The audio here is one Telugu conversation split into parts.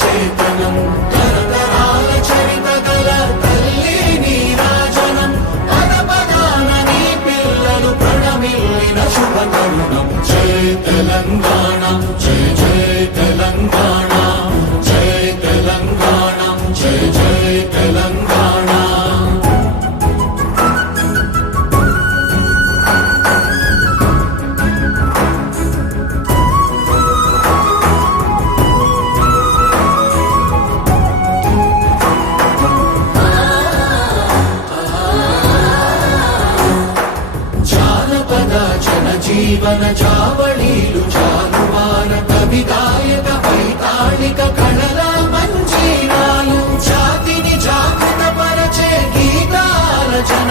చైతన్యం. తరతరాల చరిత గల తల్లి నీరాజనం పద పదాన నీ పిల్లలు ప్రణమిల్లిన శుభ తరుణం. జయ తెలంగాణ జయ జయ తెలంగాణ. జానపద జన జీవన జావళీలు జానువార కవి గాయక వైతాళిక కళల మంజీరాలు జాతిని జాగృత పరచే గీతాల జన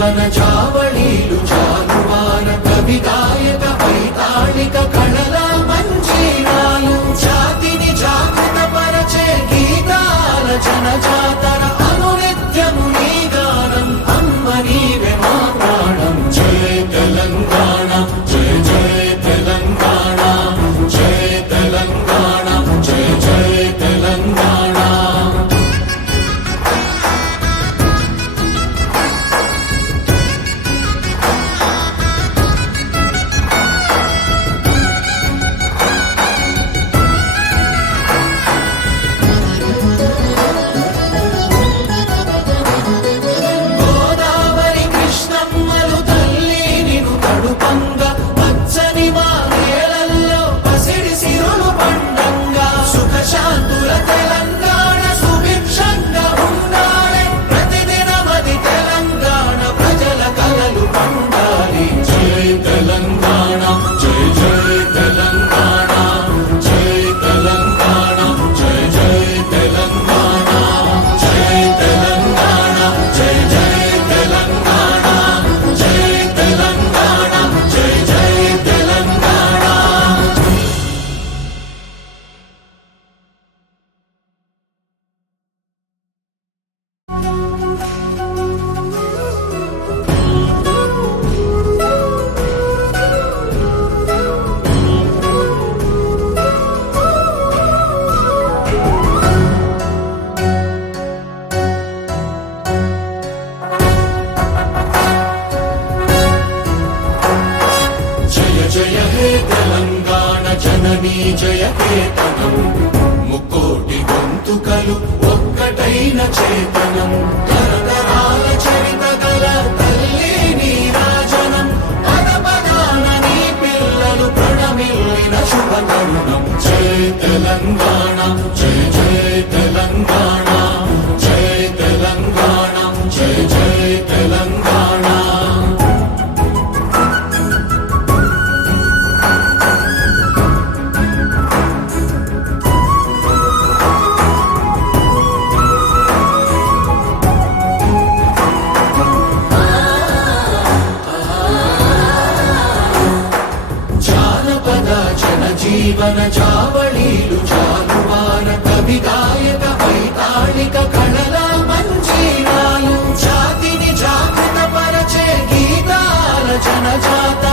జీవన చావళీలు చా చేతనం తరతరాల చరిత గల తల్లి నీ రాజనం పద పదాన నీ పిల్లలు ప్రణమిల్లిన శుభ తరుణం జయ తెలంగాణ జయ జయ తెలంగాణ. జీవన చావళీలు చాలువార కవి గాయక వైతాళిక కళల మంచిరాలు. జాతిని జాగ్రత్త పరచే గీతాల జనజాత